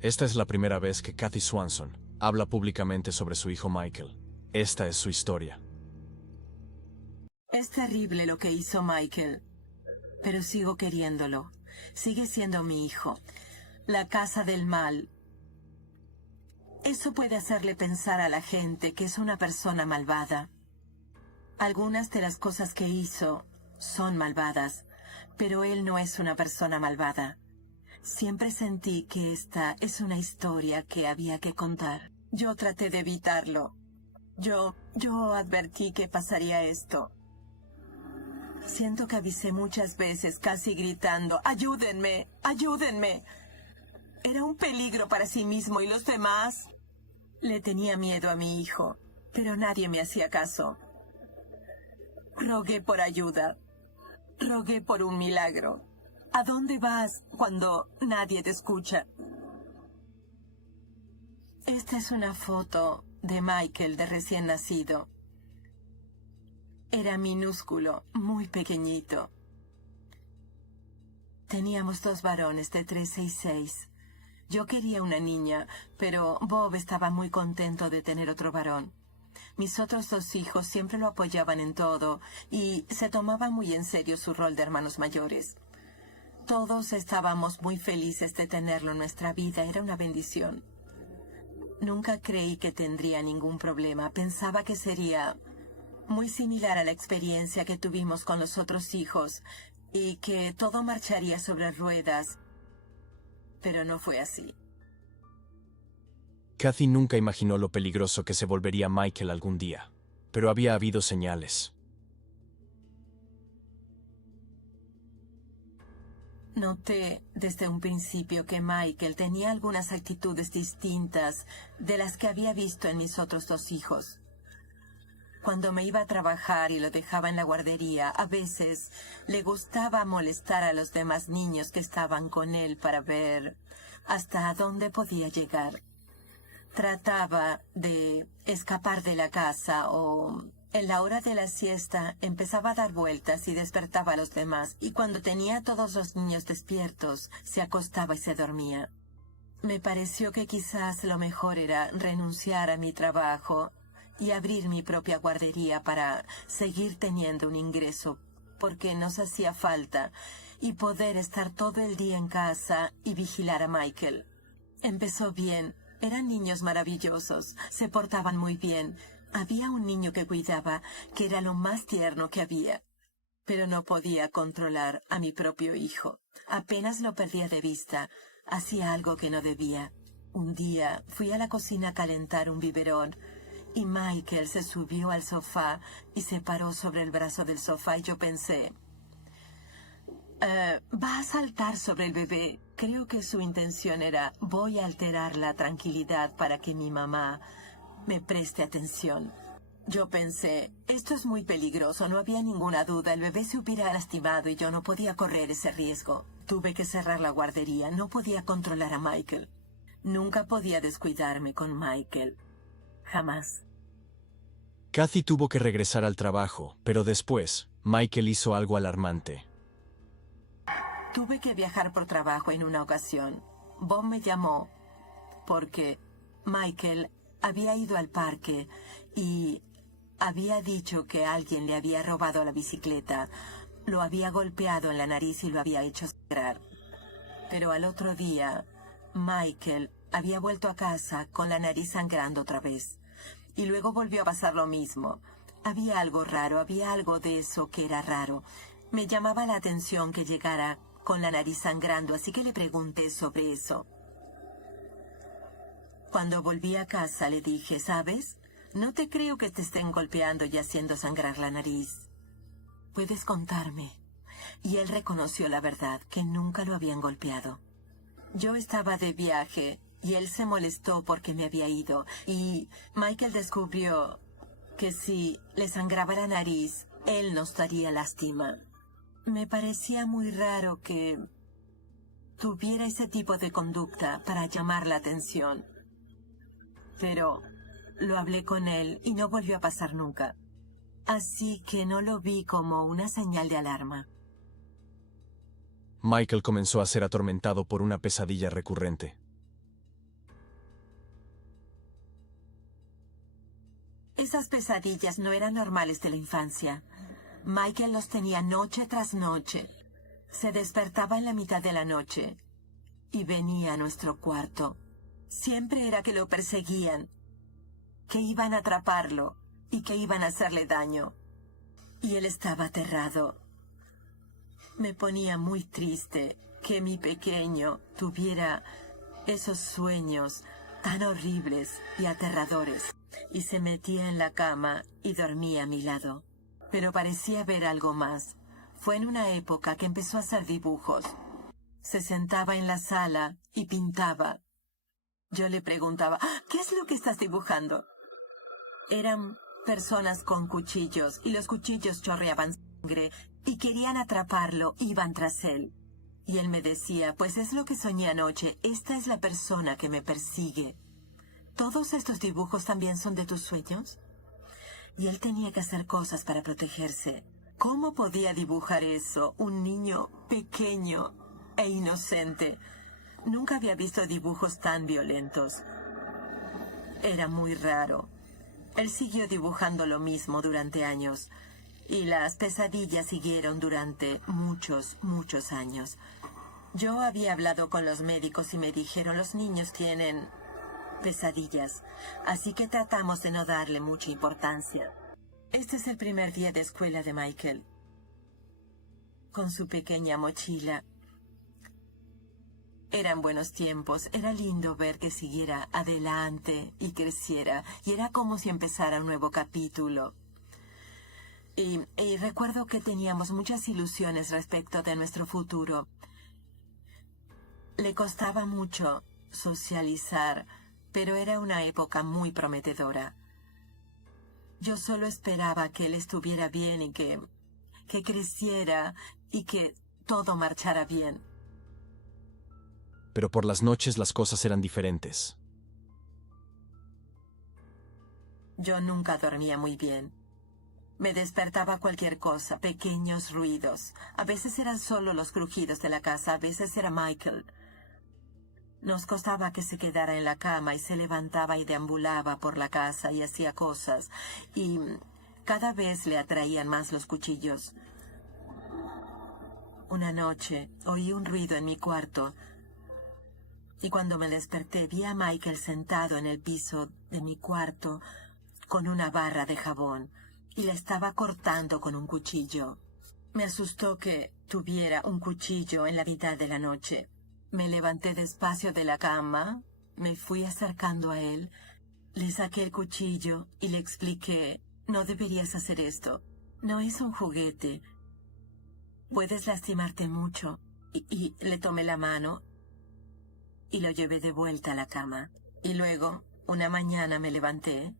Esta es la primera vez que Kathy Swanson habla públicamente sobre su hijo Michael. Esta es su historia. Es terrible lo que hizo Michael, pero sigo queriéndolo. Sigue siendo mi hijo. La casa del mal. Eso puede hacerle pensar a la gente que es una persona malvada. Algunas de las cosas que hizo son malvadas, pero él no es una persona malvada. Siempre sentí que esta es una historia que había que contar. Yo traté de evitarlo. Yo advertí que pasaría esto. Siento que avisé muchas veces, casi gritando, ¡ayúdenme! ¡Ayúdenme! Era un peligro para sí mismo y los demás. Le tenía miedo a mi hijo, pero nadie me hacía caso. Rogué por ayuda. Rogué por un milagro. ¿A dónde vas cuando nadie te escucha? Esta es una foto de Michael de recién nacido. Era minúsculo, muy pequeñito. Teníamos 2 varones de 13 y 6. Yo quería una niña, pero Bob estaba muy contento de tener otro varón. Mis otros 2 hijos siempre lo apoyaban en todo y se tomaban muy en serio su rol de hermanos mayores. Todos estábamos muy felices de tenerlo en nuestra vida, era una bendición. Nunca creí que tendría ningún problema, pensaba que sería muy similar a la experiencia que tuvimos con los otros hijos y que todo marcharía sobre ruedas, pero no fue así. Kathy nunca imaginó lo peligroso que se volvería Michael algún día, pero había habido señales. Noté desde un principio que Michael tenía algunas actitudes distintas de las que había visto en mis otros 2 hijos. Cuando me iba a trabajar y lo dejaba en la guardería, a veces le gustaba molestar a los demás niños que estaban con él para ver hasta dónde podía llegar. Trataba de escapar de la casa o en la hora de la siesta empezaba a dar vueltas y despertaba a los demás, y cuando tenía a todos los niños despiertos, se acostaba y se dormía. Me pareció que quizás lo mejor era renunciar a mi trabajo y abrir mi propia guardería para seguir teniendo un ingreso, porque nos hacía falta, y poder estar todo el día en casa y vigilar a Michael. Empezó bien. Eran niños maravillosos, se portaban muy bien. Había un niño que cuidaba, que era lo más tierno que había. Pero no podía controlar a mi propio hijo. Apenas lo perdía de vista. Hacía algo que no debía. Un día fui a la cocina a calentar un biberón y Michael se subió al sofá y se paró sobre el brazo del sofá y yo pensé, va a saltar sobre el bebé. Creo que su intención era, voy a alterar la tranquilidad para que mi mamá me preste atención. Yo pensé, esto es muy peligroso, no había ninguna duda, el bebé se hubiera lastimado y yo no podía correr ese riesgo. Tuve que cerrar la guardería, no podía controlar a Michael. Nunca podía descuidarme con Michael. Jamás. Kathy tuvo que regresar al trabajo, pero después, Michael hizo algo alarmante. Tuve que viajar por trabajo en una ocasión. Bob me llamó porque Michael había ido al parque y había dicho que alguien le había robado la bicicleta. Lo había golpeado en la nariz y lo había hecho sangrar. Pero al otro día, Michael había vuelto a casa con la nariz sangrando otra vez. Y luego volvió a pasar lo mismo. Había algo raro, había algo de eso que era raro. Me llamaba la atención que llegara con la nariz sangrando, así que le pregunté sobre eso. Cuando volví a casa le dije, ¿sabes? No te creo que te estén golpeando y haciendo sangrar la nariz. ¿Puedes contarme? Y él reconoció la verdad, que nunca lo habían golpeado. Yo estaba de viaje y él se molestó porque me había ido. Y Michael descubrió que si le sangraba la nariz, él nos daría lástima. Me parecía muy raro que tuviera ese tipo de conducta para llamar la atención. Pero lo hablé con él y no volvió a pasar nunca. Así que no lo vi como una señal de alarma. Michael comenzó a ser atormentado por una pesadilla recurrente. Esas pesadillas no eran normales de la infancia. Michael los tenía noche tras noche. Se despertaba en la mitad de la noche y venía a nuestro cuarto. Siempre era que lo perseguían, que iban a atraparlo y que iban a hacerle daño. Y él estaba aterrado. Me ponía muy triste que mi pequeño tuviera esos sueños tan horribles y aterradores. Y se metía en la cama y dormía a mi lado. Pero parecía ver algo más. Fue en una época que empezó a hacer dibujos. Se sentaba en la sala y pintaba. Yo le preguntaba, ¿qué es lo que estás dibujando? Eran personas con cuchillos y los cuchillos chorreaban sangre y querían atraparlo, iban tras él. Y él me decía, pues es lo que soñé anoche, esta es la persona que me persigue. ¿Todos estos dibujos también son de tus sueños? Y él tenía que hacer cosas para protegerse. ¿Cómo podía dibujar eso un niño pequeño e inocente? Nunca había visto dibujos tan violentos. Era muy raro. Él siguió dibujando lo mismo durante años. Y las pesadillas siguieron durante muchos, muchos años. Yo había hablado con los médicos y me dijeron, los niños tienen pesadillas, así que tratamos de no darle mucha importancia. Este es el primer día de escuela de Michael. Con su pequeña mochila. Eran buenos tiempos, era lindo ver que siguiera adelante y creciera, y era como si empezara un nuevo capítulo. Y recuerdo que teníamos muchas ilusiones respecto de nuestro futuro. Le costaba mucho socializar, pero era una época muy prometedora. Yo solo esperaba que él estuviera bien y que creciera y que todo marchara bien. Pero por las noches las cosas eran diferentes. Yo nunca dormía muy bien. Me despertaba cualquier cosa, pequeños ruidos. A veces eran solo los crujidos de la casa, a veces era Michael. Nos costaba que se quedara en la cama y se levantaba y deambulaba por la casa y hacía cosas. Y cada vez le atraían más los cuchillos. Una noche oí un ruido en mi cuarto. Y cuando me desperté vi a Michael sentado en el piso de mi cuarto con una barra de jabón y la estaba cortando con un cuchillo. Me asustó que tuviera un cuchillo en la mitad de la noche. Me levanté despacio de la cama, me fui acercando a él, le saqué el cuchillo y le expliqué, no deberías hacer esto. No es un juguete. Puedes lastimarte mucho. Y le tomé la mano y lo llevé de vuelta a la cama. Y luego, una mañana me levanté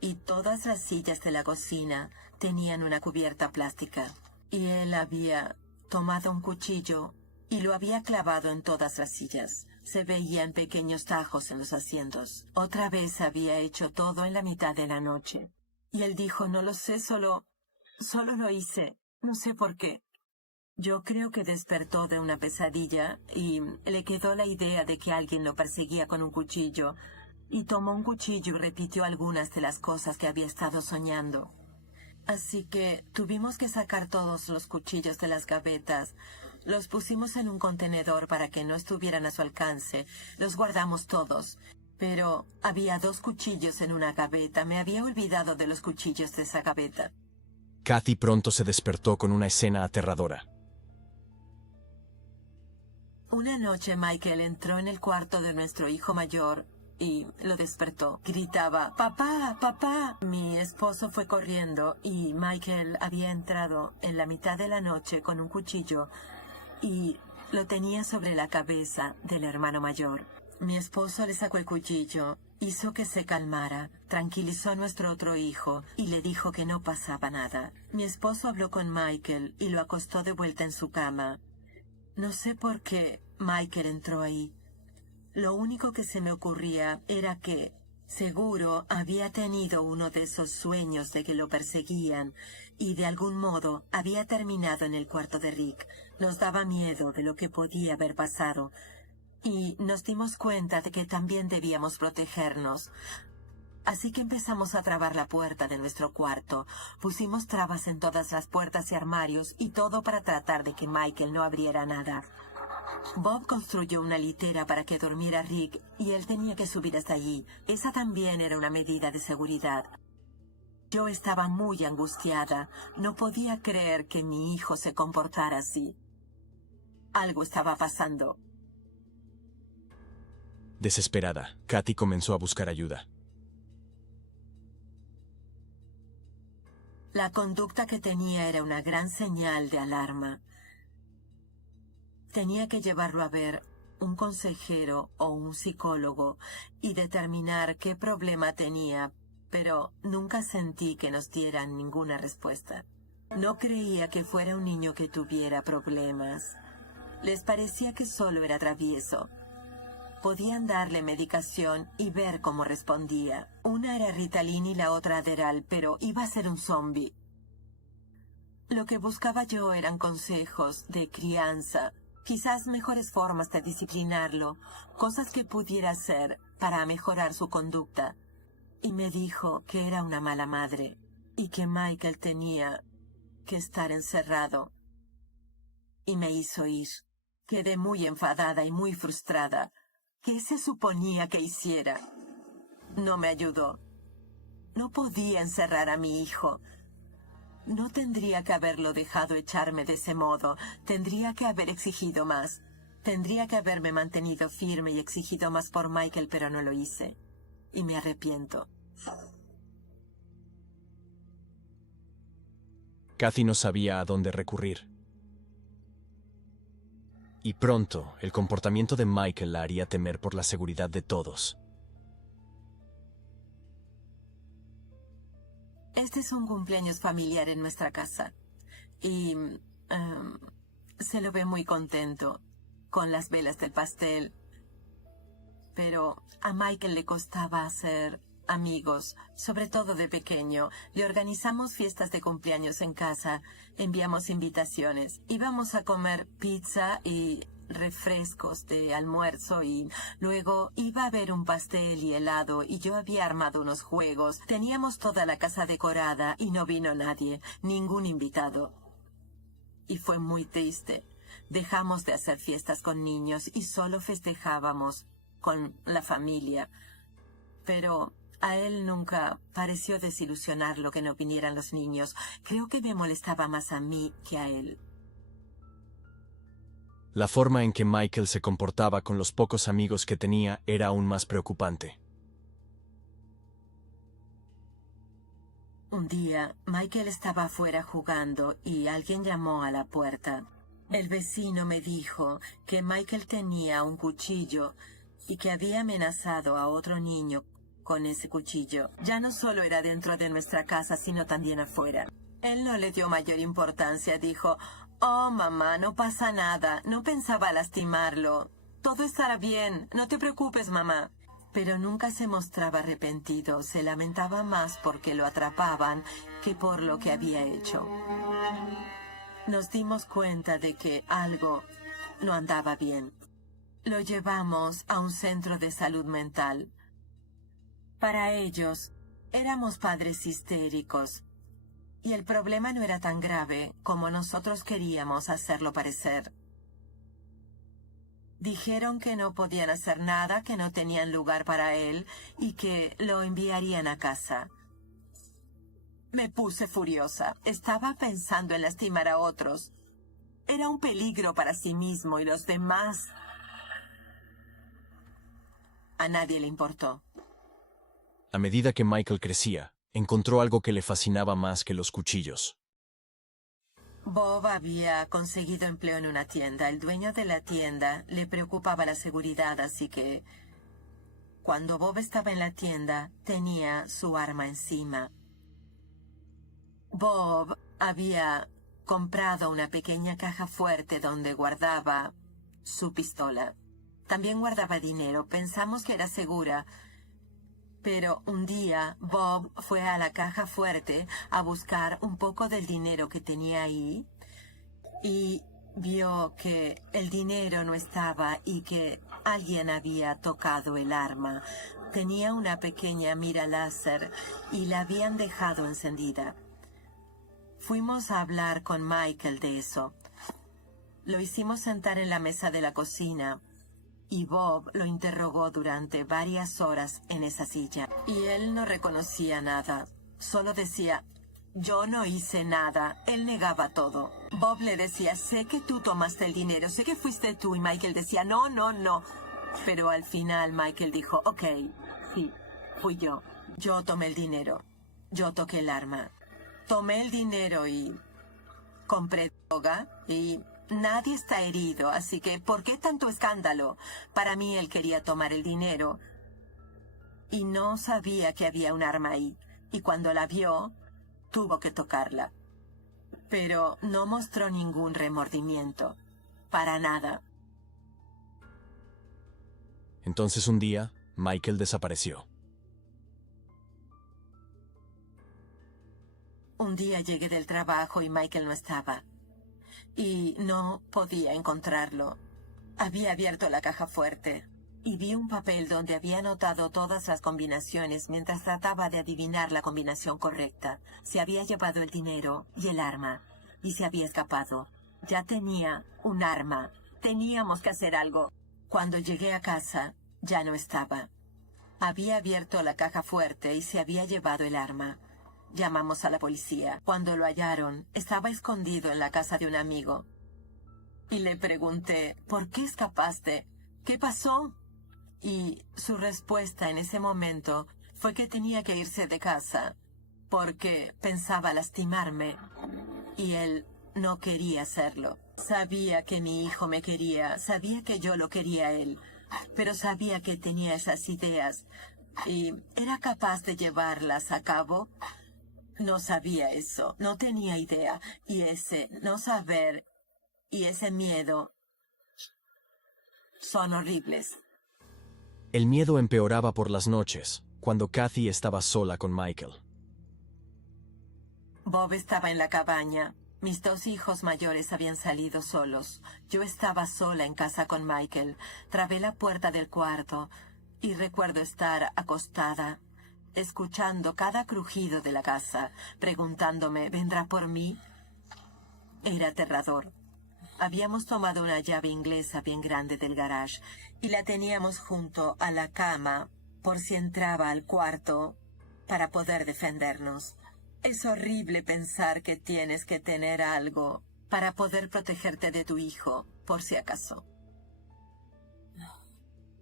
y todas las sillas de la cocina tenían una cubierta plástica. Y él había tomado un cuchillo y lo había clavado en todas las sillas. Se veían pequeños tajos en los asientos. Otra vez había hecho todo en la mitad de la noche. Y él dijo, no lo sé, solo lo hice. No sé por qué. Yo creo que despertó de una pesadilla y le quedó la idea de que alguien lo perseguía con un cuchillo. Y tomó un cuchillo y repitió algunas de las cosas que había estado soñando. Así que tuvimos que sacar todos los cuchillos de las gavetas. Los pusimos en un contenedor para que no estuvieran a su alcance. Los guardamos todos. Pero había 2 cuchillos en una gaveta. Me había olvidado de los cuchillos de esa gaveta. Kathy pronto se despertó con una escena aterradora. Una noche Michael entró en el cuarto de nuestro hijo mayor y lo despertó. Gritaba, ¡Papá! ¡Papá! Mi esposo fue corriendo y Michael había entrado en la mitad de la noche con un cuchillo y lo tenía sobre la cabeza del hermano mayor. Mi esposo le sacó el cuchillo, hizo que se calmara, tranquilizó a nuestro otro hijo y le dijo que no pasaba nada. Mi esposo habló con Michael y lo acostó de vuelta en su cama. No sé por qué Michael entró ahí. Lo único que se me ocurría era que seguro había tenido uno de esos sueños de que lo perseguían y de algún modo había terminado en el cuarto de Rick. Nos daba miedo de lo que podía haber pasado y nos dimos cuenta de que también debíamos protegernos. Así que empezamos a trabar la puerta de nuestro cuarto. Pusimos trabas en todas las puertas y armarios y todo para tratar de que Michael no abriera nada. Bob construyó una litera para que durmiera Rick y él tenía que subir hasta allí. Esa también era una medida de seguridad. Yo estaba muy angustiada. No podía creer que mi hijo se comportara así. Algo estaba pasando. Desesperada, Kathy comenzó a buscar ayuda. La conducta que tenía era una gran señal de alarma. Tenía que llevarlo a ver un consejero o un psicólogo y determinar qué problema tenía, pero nunca sentí que nos dieran ninguna respuesta. No creía que fuera un niño que tuviera problemas. Les parecía que solo era travieso. Podían darle medicación y ver cómo respondía. Una era Ritalin y la otra Adderall, pero iba a ser un zombie. Lo que buscaba yo eran consejos de crianza, quizás mejores formas de disciplinarlo, cosas que pudiera hacer para mejorar su conducta. Y me dijo que era una mala madre y que Michael tenía que estar encerrado. Y me hizo ir. Quedé muy enfadada y muy frustrada. ¿Qué se suponía que hiciera? No me ayudó. No podía encerrar a mi hijo. No tendría que haberlo dejado echarme de ese modo. Tendría que haber exigido más. Tendría que haberme mantenido firme y exigido más por Michael, pero no lo hice. Y me arrepiento. Kathy no sabía a dónde recurrir. Y pronto, el comportamiento de Michael la haría temer por la seguridad de todos. Este es un cumpleaños familiar en nuestra casa. Y se lo ve muy contento, con las velas del pastel. Pero a Michael le costaba hacer amigos, sobre todo de pequeño. Le organizamos fiestas de cumpleaños en casa, enviamos invitaciones, íbamos a comer pizza y refrescos de almuerzo y luego iba a haber un pastel y helado y yo había armado unos juegos. Teníamos toda la casa decorada y no vino nadie, ningún invitado. Y fue muy triste. Dejamos de hacer fiestas con niños y solo festejábamos con la familia. Pero a él nunca pareció desilusionarlo que no vinieran los niños. Creo que me molestaba más a mí que a él. La forma en que Michael se comportaba con los pocos amigos que tenía era aún más preocupante. Un día, Michael estaba afuera jugando y alguien llamó a la puerta. El vecino me dijo que Michael tenía un cuchillo y que había amenazado a otro niño con ese cuchillo. Ya no solo era dentro de nuestra casa, sino también afuera. Él no le dio mayor importancia, dijo: «Oh, mamá, no pasa nada, no pensaba lastimarlo. Todo estará bien, no te preocupes, mamá». Pero nunca se mostraba arrepentido, se lamentaba más porque lo atrapaban que por lo que había hecho. Nos dimos cuenta de que algo no andaba bien. Lo llevamos a un centro de salud mental. Para ellos, éramos padres histéricos. Y el problema no era tan grave como nosotros queríamos hacerlo parecer. Dijeron que no podían hacer nada, que no tenían lugar para él y que lo enviarían a casa. Me puse furiosa. Estaba pensando en lastimar a otros. Era un peligro para sí mismo y los demás. A nadie le importó. A medida que Michael crecía, encontró algo que le fascinaba más que los cuchillos. Bob había conseguido empleo en una tienda. El dueño de la tienda le preocupaba la seguridad, así que cuando Bob estaba en la tienda, tenía su arma encima. Bob había comprado una pequeña caja fuerte donde guardaba su pistola. También guardaba dinero. Pensamos que era segura. Pero un día Bob fue a la caja fuerte a buscar un poco del dinero que tenía ahí y vio que el dinero no estaba y que alguien había tocado el arma. tenía una pequeña mira láser y la habían dejado encendida. Fuimos a hablar con Michael de eso. Lo hicimos sentar en la mesa de la cocina y Bob lo interrogó durante varias horas en esa silla. Y él no reconocía nada. Solo decía, yo no hice nada. Él negaba todo. Bob le decía, sé que tú tomaste el dinero, sé que fuiste tú. Y Michael decía, no, no, no. Pero al final Michael dijo, ok, sí, fui yo. Yo tomé el dinero. Yo toqué el arma. Tomé el dinero y compré droga y nadie está herido, así que ¿por qué tanto escándalo? Para mí él quería tomar el dinero y no sabía que había un arma ahí. Y cuando la vio, tuvo que tocarla. Pero no mostró ningún remordimiento. Para nada. Entonces un día, Michael desapareció. Un día llegué del trabajo y Michael no estaba. Y no podía encontrarlo. Había abierto la caja fuerte y vi un papel donde había anotado todas las combinaciones mientras trataba de adivinar la combinación correcta. Se había llevado el dinero y el arma y se había escapado. Ya tenía un arma. Teníamos que hacer algo. Cuando llegué a casa, ya no estaba. Había abierto la caja fuerte y se había llevado el arma. Llamamos a la policía. Cuando lo hallaron, estaba escondido en la casa de un amigo. Y le pregunté, ¿por qué escapaste? ¿Qué pasó? Y su respuesta en ese momento fue que tenía que irse de casa porque pensaba lastimarme. Y él no quería hacerlo. Sabía que mi hijo me quería, sabía que yo lo quería a él, pero sabía que tenía esas ideas y era capaz de llevarlas a cabo. No sabía eso, no tenía idea, y ese no saber y ese miedo son horribles. El miedo empeoraba por las noches, cuando Kathy estaba sola con Michael. Bob estaba en la cabaña. Mis 2 hijos mayores habían salido solos. Yo estaba sola en casa con Michael. Trabé la puerta del cuarto y recuerdo estar acostada, escuchando cada crujido de la casa, preguntándome, ¿vendrá por mí? Era aterrador. Habíamos tomado una llave inglesa bien grande del garage y la teníamos junto a la cama por si entraba al cuarto para poder defendernos. Es horrible pensar que tienes que tener algo para poder protegerte de tu hijo, por si acaso.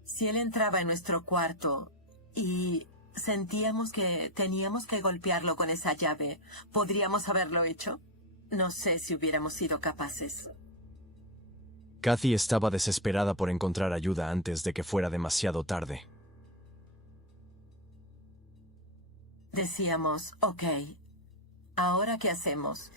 Si él entraba en nuestro cuarto y sentíamos que teníamos que golpearlo con esa llave, ¿podríamos haberlo hecho? No sé si hubiéramos sido capaces. Kathy estaba desesperada por encontrar ayuda antes de que fuera demasiado tarde. Decíamos, ok, ¿ahora qué hacemos?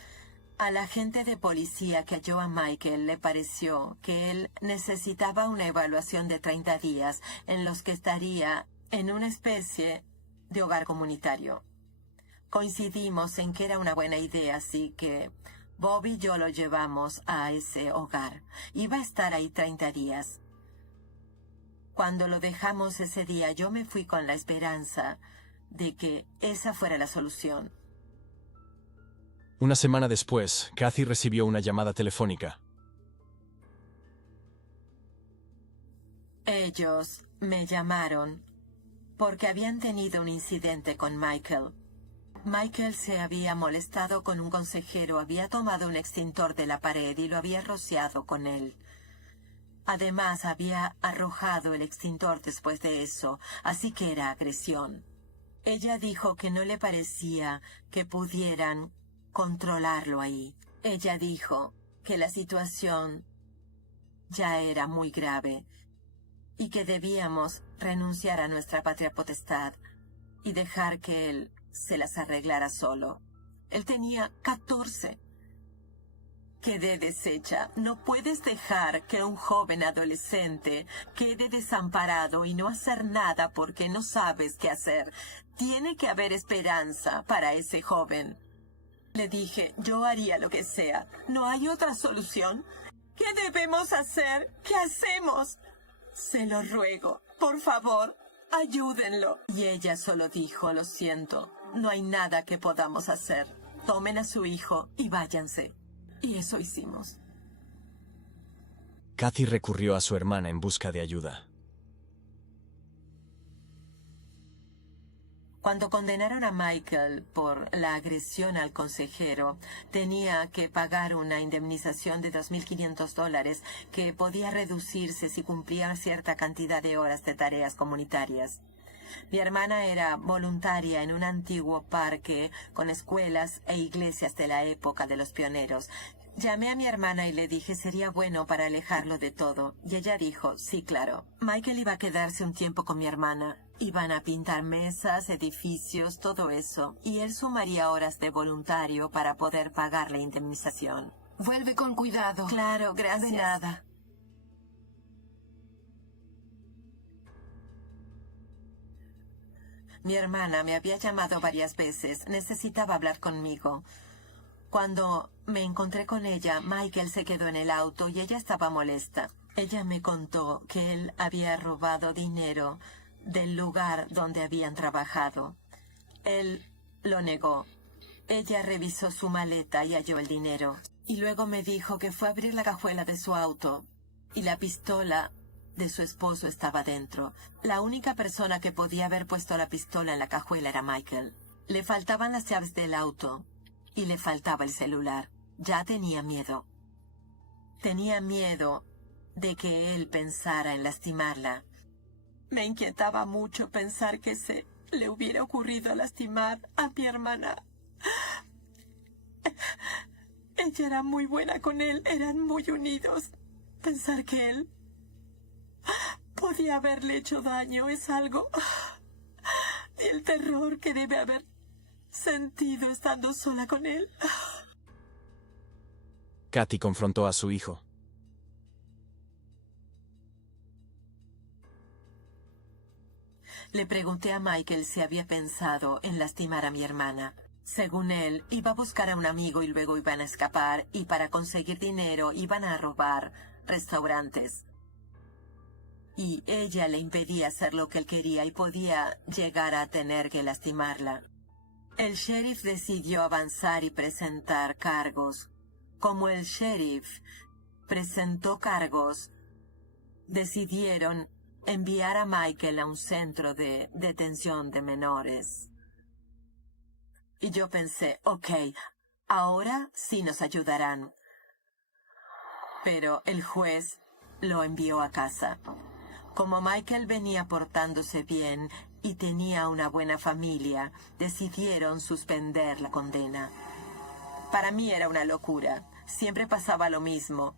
A la agente de policía que halló a Michael le pareció que él necesitaba una evaluación de 30 días en los que estaría en una especie de hogar comunitario. Coincidimos en que era una buena idea, así que Bob y yo lo llevamos a ese hogar. Iba a estar ahí 30 días. Cuando lo dejamos ese día, yo me fui con la esperanza de que esa fuera la solución. Una semana después, Kathy recibió una llamada telefónica. Ellos me llamaron porque habían tenido un incidente con Michael. Michael se había molestado con un consejero, había tomado un extintor de la pared y lo había rociado con él. Además, había arrojado el extintor después de eso, así que era agresión. Ella dijo que no le parecía que pudieran controlarlo ahí. Ella dijo que la situación ya era muy grave y que debíamos renunciar a nuestra patria potestad y dejar que él se las arreglara solo. Él tenía 14. Quedé deshecha. No puedes dejar que un joven adolescente quede desamparado y no hacer nada porque no sabes qué hacer. Tiene que haber esperanza para ese joven. Le dije, yo haría lo que sea. ¿No hay otra solución? ¿Qué debemos hacer? ¿Qué hacemos? Se lo ruego, por favor. ayúdenlo. Y ella solo dijo, lo siento, no hay nada que podamos hacer. Tomen a su hijo y váyanse. Y eso hicimos. Kathy recurrió a su hermana en busca de ayuda. Cuando condenaron a Michael por la agresión al consejero, tenía que pagar una indemnización de $2.500 que podía reducirse si cumplía cierta cantidad de horas de tareas comunitarias. Mi hermana era voluntaria en un antiguo parque con escuelas e iglesias de la época de los pioneros. Llamé a mi hermana y le dije sería bueno para alejarlo de todo. Y ella dijo, sí, claro. Michael iba a quedarse un tiempo con mi hermana. Iban a pintar mesas, edificios, todo eso. Y él sumaría horas de voluntario para poder pagar la indemnización. Vuelve con cuidado. Claro, gracias. De nada. Mi hermana me había llamado varias veces. Necesitaba hablar conmigo. Cuando me encontré con ella, Michael se quedó en el auto y ella estaba molesta. Ella me contó que él había robado dinero del lugar donde habían trabajado. Él lo negó. Ella revisó su maleta y halló el dinero. Y luego me dijo que fue a abrir la cajuela de su auto y la pistola de su esposo estaba dentro. La única persona que podía haber puesto la pistola en la cajuela era Michael. Le faltaban las llaves del auto y le faltaba el celular. Ya tenía miedo. Tenía miedo de que él pensara en lastimarla. Me inquietaba mucho pensar que se le hubiera ocurrido lastimar a mi hermana. Ella era muy buena con él, eran muy unidos. Pensar que él podía haberle hecho daño es algo. Y el terror que debe haber sentido estando sola con él. Kathy confrontó a su hijo. Le pregunté a Michael si había pensado en lastimar a mi hermana. Según él, iba a buscar a un amigo y luego iban a escapar y para conseguir dinero iban a robar restaurantes. Y ella le impedía hacer lo que él quería y podía llegar a tener que lastimarla. El sheriff decidió avanzar y presentar cargos. Como el sheriff presentó cargos, decidieron enviar a Michael a un centro de detención de menores. Y yo pensé, ok, ahora sí nos ayudarán. Pero el juez lo envió a casa. Como Michael venía portándose bien y tenía una buena familia, decidieron suspender la condena. Para mí era una locura. Siempre pasaba lo mismo.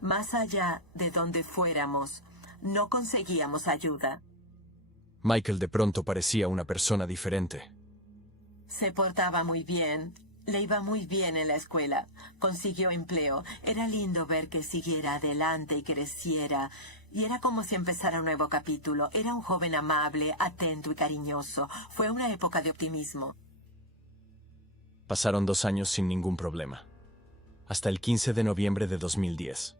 Más allá de donde fuéramos, no conseguíamos ayuda. Michael de pronto parecía una persona diferente. Se portaba muy bien. Le iba muy bien en la escuela. Consiguió empleo. Era lindo ver que siguiera adelante y creciera. Y era como si empezara un nuevo capítulo. Era un joven amable, atento y cariñoso. Fue una época de optimismo. Pasaron 2 años sin ningún problema. Hasta el 15 de noviembre de 2010.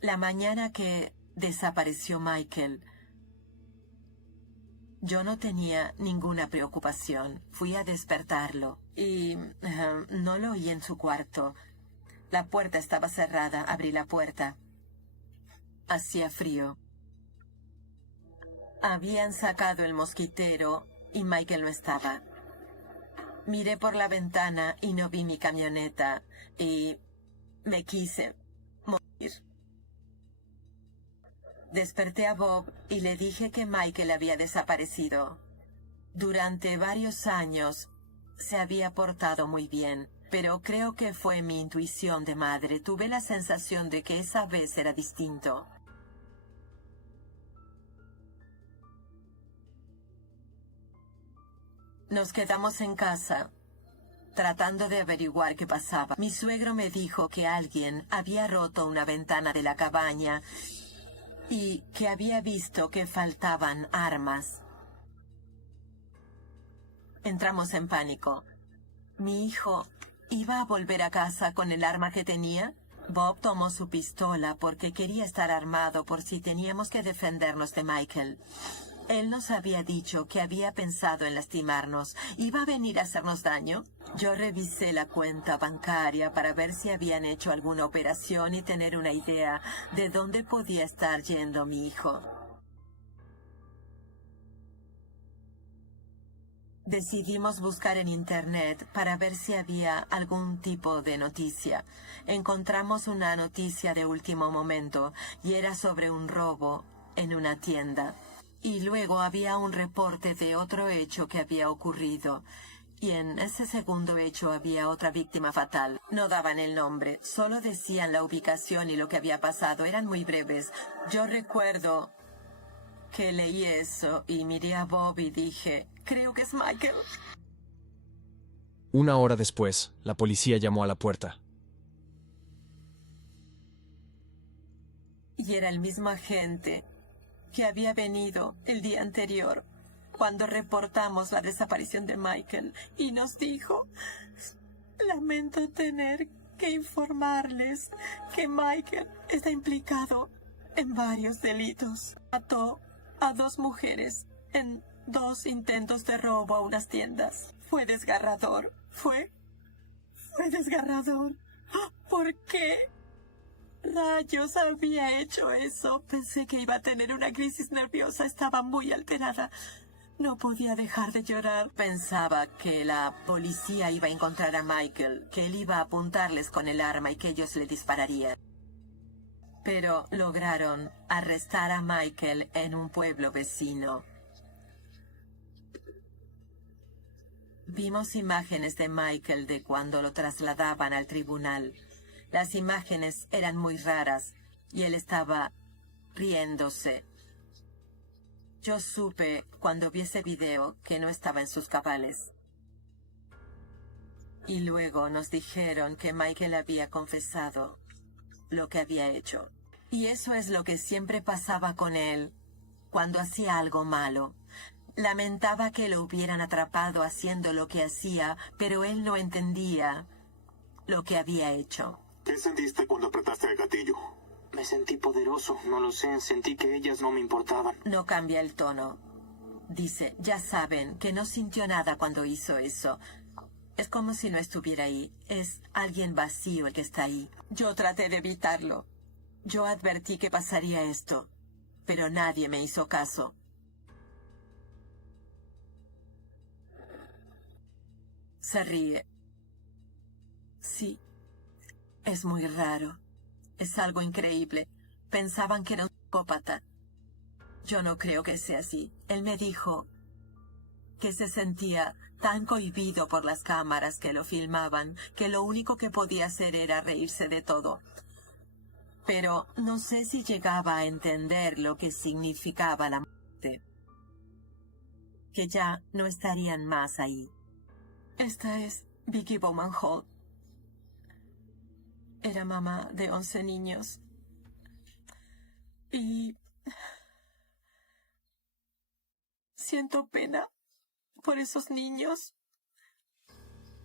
La mañana que desapareció Michael, yo no tenía ninguna preocupación. Fui a despertarlo y no lo oí en su cuarto. La puerta estaba cerrada. Abrí la puerta. Hacía frío. Habían sacado el mosquitero y Michael no estaba. Miré por la ventana y no vi mi camioneta y me quise morir. Desperté a Bob y le dije que Michael había desaparecido. Durante varios años se había portado muy bien, pero creo que fue mi intuición de madre. Tuve la sensación de que esa vez era distinto. Nos quedamos en casa, tratando de averiguar qué pasaba. Mi suegro me dijo que alguien había roto una ventana de la cabaña y que había visto que faltaban armas. Entramos en pánico. ¿Mi hijo iba a volver a casa con el arma que tenía? Bob tomó su pistola porque quería estar armado por si teníamos que defendernos de Michael. Él nos había dicho que había pensado en lastimarnos. ¿Iba a venir a hacernos daño? Yo revisé la cuenta bancaria para ver si habían hecho alguna operación y tener una idea de dónde podía estar yendo mi hijo. Decidimos buscar en Internet para ver si había algún tipo de noticia. Encontramos una noticia de último momento y era sobre un robo en una tienda. Y luego había un reporte de otro hecho que había ocurrido. Y en ese segundo hecho había otra víctima fatal. No daban el nombre, solo decían la ubicación y lo que había pasado. Eran muy breves. Yo recuerdo que leí eso y miré a Bob y dije, creo que es Michael. 1 hora después, la policía llamó a la puerta. Y era el mismo agente que había venido el día anterior cuando reportamos la desaparición de Michael y nos dijo, lamento tener que informarles que Michael está implicado en varios delitos. Mató a 2 mujeres en 2 intentos de robo a unas tiendas. Fue desgarrador. Fue desgarrador. ¿Por qué rayos había hecho eso? Pensé que iba a tener una crisis nerviosa. Estaba muy alterada. No podía dejar de llorar. Pensaba que la policía iba a encontrar a Michael, que él iba a apuntarles con el arma y que ellos le dispararían. Pero lograron arrestar a Michael en un pueblo vecino. Vimos imágenes de Michael de cuando lo trasladaban al tribunal. Las imágenes eran muy raras y él estaba riéndose. Yo supe cuando vi ese video que no estaba en sus cabales. Y luego nos dijeron que Michael había confesado lo que había hecho. Y eso es lo que siempre pasaba con él cuando hacía algo malo. Lamentaba que lo hubieran atrapado haciendo lo que hacía, pero él no entendía lo que había hecho. ¿Qué sentiste cuando apretaste el gatillo? Me sentí poderoso, no lo sé, sentí que ellas no me importaban. No cambia el tono. Dice, ya saben que no sintió nada cuando hizo eso. Es como si no estuviera ahí. Es alguien vacío el que está ahí. Yo traté de evitarlo. Yo advertí que pasaría esto, pero nadie me hizo caso. Se ríe. Sí, es muy raro. Es algo increíble. Pensaban que era un psicópata. Yo no creo que sea así. Él me dijo que se sentía tan cohibido por las cámaras que lo filmaban, que lo único que podía hacer era reírse de todo. Pero no sé si llegaba a entender lo que significaba la muerte. Que ya no estarían más ahí. Esta es Vicky Bowman Hall. Era mamá de 11 niños. Y siento pena por esos niños,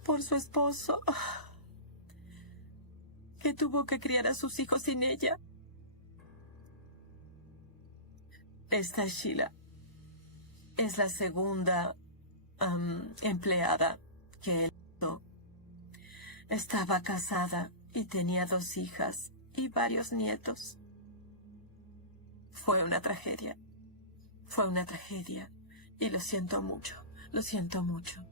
por su esposo, que tuvo que criar a sus hijos sin ella. Esta es Sheila. Es la segunda empleada que él hizo. Estaba casada y tenía 2 hijas y varios nietos. Fue una tragedia. Fue una tragedia. Y lo siento mucho. Lo siento mucho.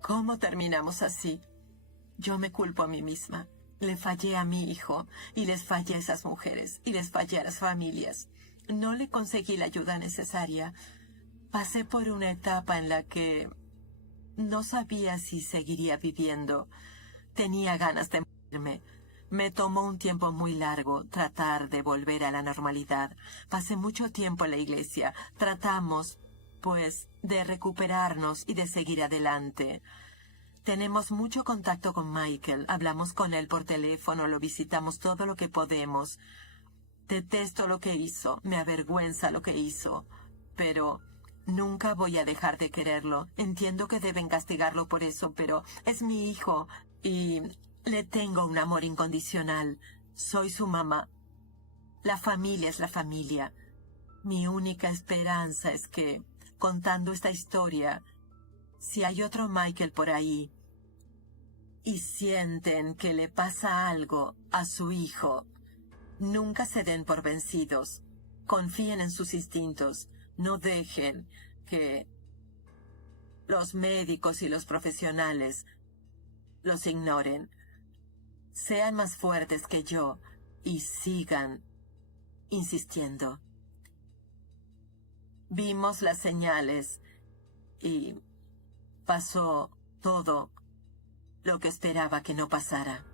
¿Cómo terminamos así? Yo me culpo a mí misma. Le fallé a mi hijo, y les fallé a esas mujeres, y les fallé a las familias. No le conseguí la ayuda necesaria. Pasé por una etapa en la que no sabía si seguiría viviendo. Tenía ganas de morirme. Me tomó un tiempo muy largo tratar de volver a la normalidad. Pasé mucho tiempo en la iglesia. Tratamos, pues, de recuperarnos y de seguir adelante. Tenemos mucho contacto con Michael. Hablamos con él por teléfono, lo visitamos todo lo que podemos. Detesto lo que hizo, me avergüenza lo que hizo, pero nunca voy a dejar de quererlo. Entiendo que deben castigarlo por eso, pero es mi hijo y le tengo un amor incondicional. Soy su mamá. La familia es la familia. Mi única esperanza es que, contando esta historia, si hay otro Michael por ahí y sienten que le pasa algo a su hijo, nunca se den por vencidos. Confíen en sus instintos. No dejen que los médicos y los profesionales los ignoren. Sean más fuertes que yo y sigan insistiendo. Vimos las señales y pasó todo lo que esperaba que no pasara.